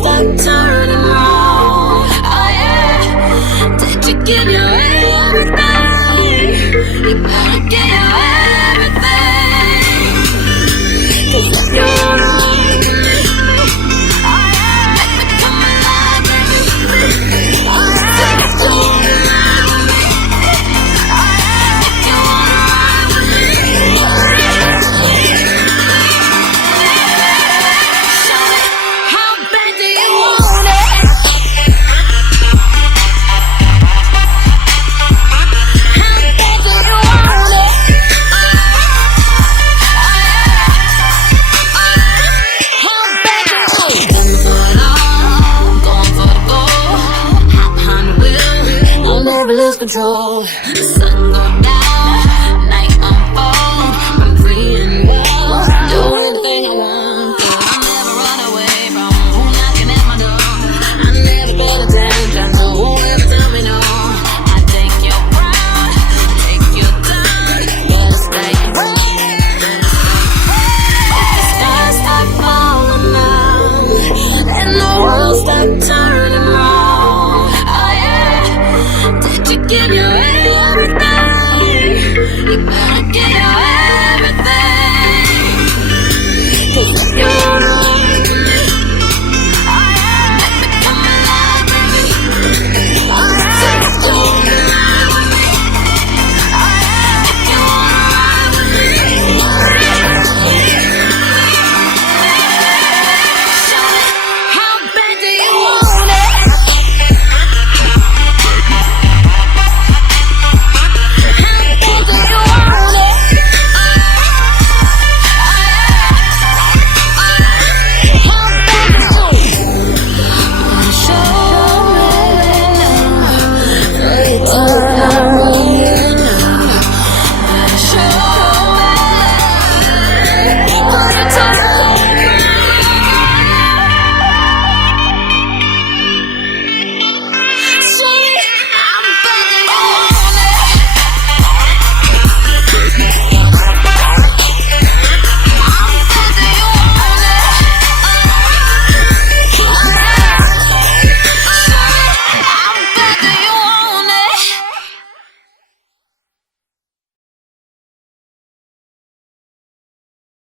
Stop turning wrong. Oh yeah. Did you give your everything? You better give your everything. 'Cause if you wanna leave me, oh yeah, make me come alive, baby. Oh yeah. If you wanna ride with me, oh yeah. If you wanna ride with me, oh yeah. How bad do you want it? How bad do you want it? How bad do you want it? Going for it all, going for the goal. Hot behind the wheel, I'll never lose control.